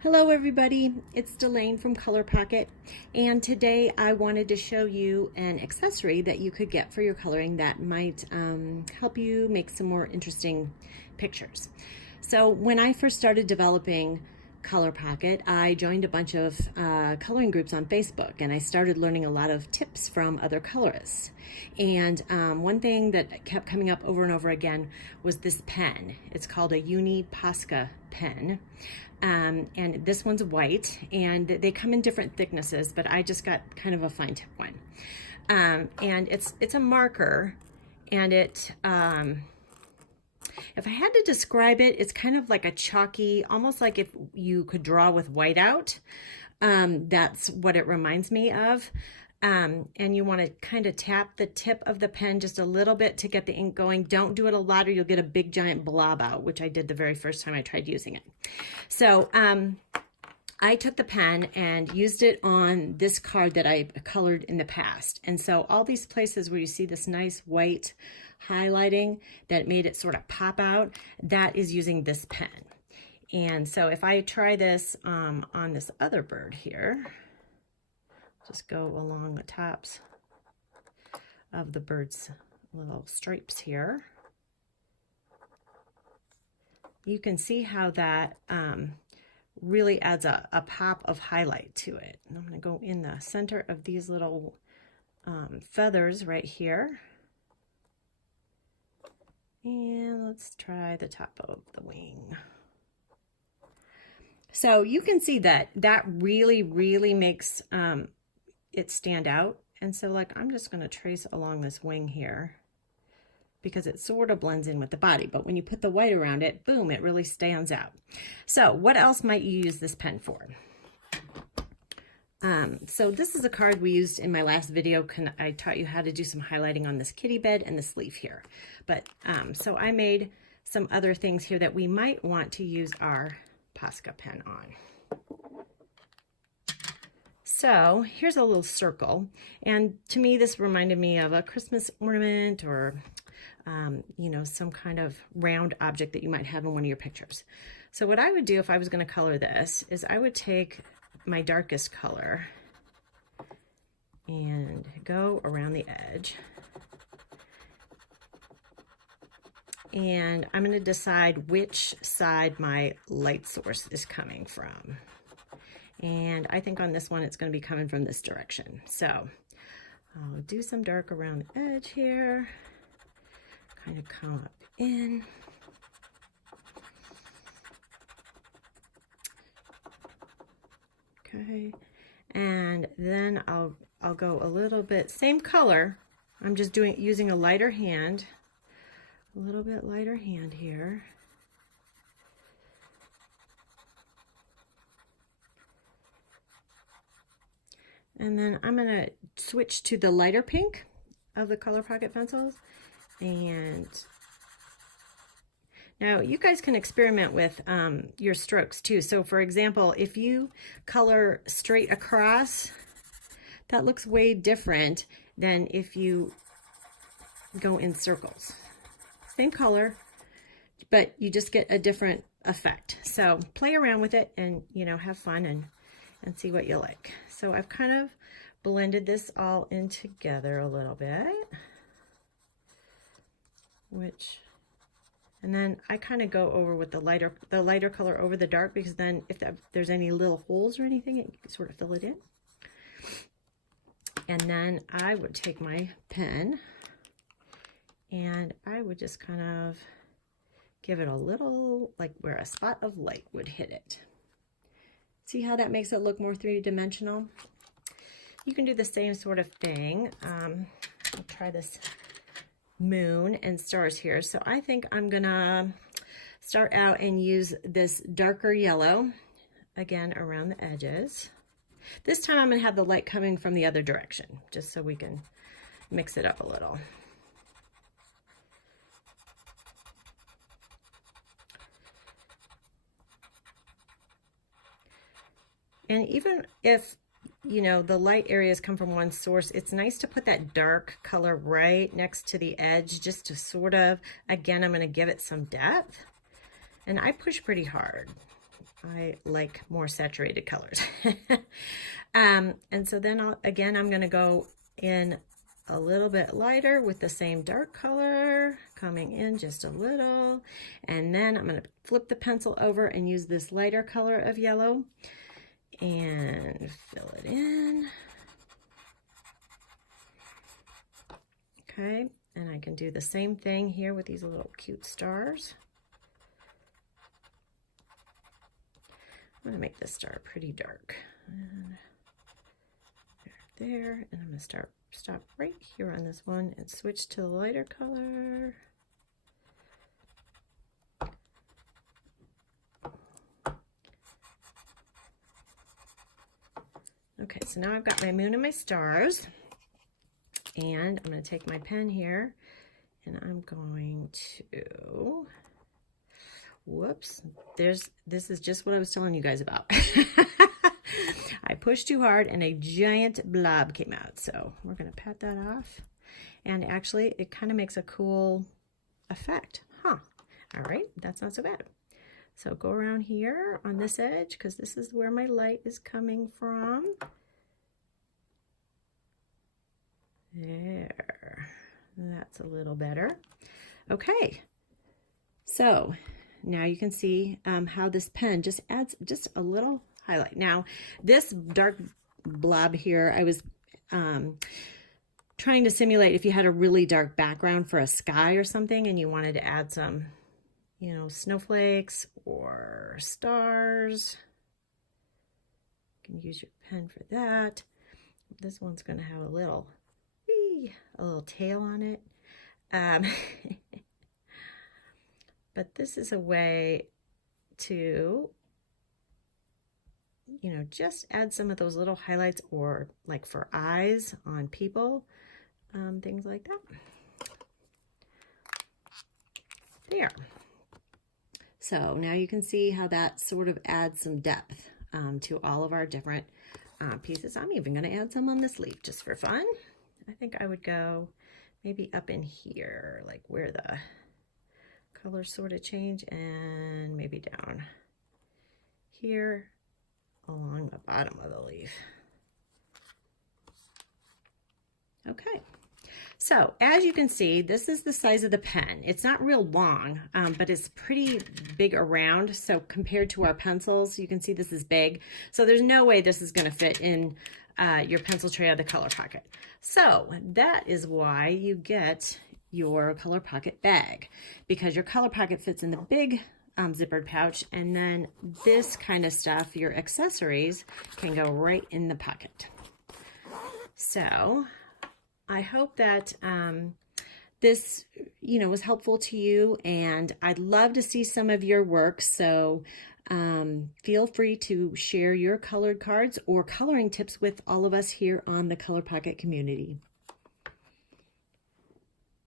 Hello everybody, it's Dalaine from Colorpockit, and today I wanted to show you an accessory that you could get for your coloring that might help you make some more interesting pictures. So when I first started developing Colorpockit, I joined a bunch of coloring groups on Facebook, and I started learning a lot of tips from other colorists. And one thing that kept coming up over and over again was this pen. It's called a Uni-Posca pen. And this one's white, and they come in different thicknesses, but I just got kind of a fine tip one. And it's a marker, and if I had to describe it, it's kind of like a chalky, almost like if you could draw with whiteout. That's what it reminds me of. And you want to kind of tap the tip of the pen just a little bit to get the ink going. Don't do it a lot or you'll get a big giant blob out, which I did the very first time I tried using it. So I took the pen and used it on this card that I colored in the past. And so all these places where you see this nice white highlighting that made it sort of pop out, that is using this pen. And so if I try this on this other bird here, just go along the tops of the bird's little stripes here. You can see how that really adds a pop of highlight to it. And I'm going to go in the center of these little feathers right here. And let's try the top of the wing. So you can see that really makes it stand out. And so like I'm just going to trace along this wing here because it sort of blends in with the body, but when you put the white around it, boom, it really stands out. So what else might you use this pen for? So this is a card we used in my last video. I taught you how to do some highlighting on this kitty bed and this leaf here. But so I made some other things here that we might want to use our Posca pen on. So here's a little circle, and to me this reminded me of a Christmas ornament or you know, some kind of round object that you might have in one of your pictures. So what I would do if I was going to color this is I would take my darkest color and go around the edge, and I'm going to decide which side my light source is coming from. And I think on this one, it's going to be coming from this direction. So I'll do some dark around the edge here, kind of come up in. Okay. And then I'll go a little bit, same color. I'm just using a lighter hand, a little bit lighter hand here. And then I'm going to switch to the lighter pink of the Colorpockit pencils. And now you guys can experiment with your strokes too. So for example, if you color straight across, that looks way different than if you go in circles. Same color, but you just get a different effect. So play around with it and, you know, have fun and see what you like. So I've kind of blended this all in together a little bit, and then I kind of go over with the lighter color over the dark, because then if there's any little holes or anything, you can sort of fill it in. And then I would take my pen and I would just kind of give it a little, like where a spot of light would hit it. See how that makes it look more three-dimensional? You can do the same sort of thing. I'll try this moon and stars here. So I think I'm gonna start out and use this darker yellow, again, around the edges. This time I'm gonna have the light coming from the other direction, just so we can mix it up a little. And even if, you know, the light areas come from one source, it's nice to put that dark color right next to the edge, just to sort of, again, I'm going to give it some depth. And I push pretty hard. I like more saturated colors. And so then I'm going to go in a little bit lighter with the same dark color, coming in just a little. And then I'm going to flip the pencil over and use this lighter color of yellow and fill it in. Okay, and I can do the same thing here with these little cute stars. I'm gonna make this star pretty dark. And there, and I'm gonna stop right here on this one and switch to the lighter color. Okay, so now I've got my moon and my stars, and I'm gonna take my pen here, and I'm going to, whoops, this is just what I was telling you guys about. I pushed too hard and a giant blob came out. So we're gonna pat that off. And actually it kind of makes a cool effect, huh? All right, that's not so bad. So go around here on this edge, because this is where my light is coming from. There, that's a little better. Okay, so now you can see how this pen just adds just a little highlight. Now, this dark blob here, I was trying to simulate if you had a really dark background for a sky or something and you wanted to add some, you know, snowflakes or stars. You can use your pen for that. This one's going to have a little tail on it. But this is a way to, you know, just add some of those little highlights, or like for eyes on people, things like that. There. So now you can see how that sort of adds some depth to all of our different pieces. I'm even going to add some on this leaf just for fun. I think I would go maybe up in here, like where the colors sort of change, and maybe down here along the bottom of the leaf. Okay, so as you can see, this is the size of the pen. It's not real long, but it's pretty big around. So compared to our pencils, you can see this is big. So there's no way this is going to fit in your pencil tray or the Colorpockit. So that is why you get your Colorpockit bag, because your Colorpockit fits in the big zippered pouch, and then this kind of stuff, your accessories, can go right in the pocket. So I hope that this, you know, was helpful to you, and I'd love to see some of your work. So feel free to share your colored cards or coloring tips with all of us here on the Colorpockit community.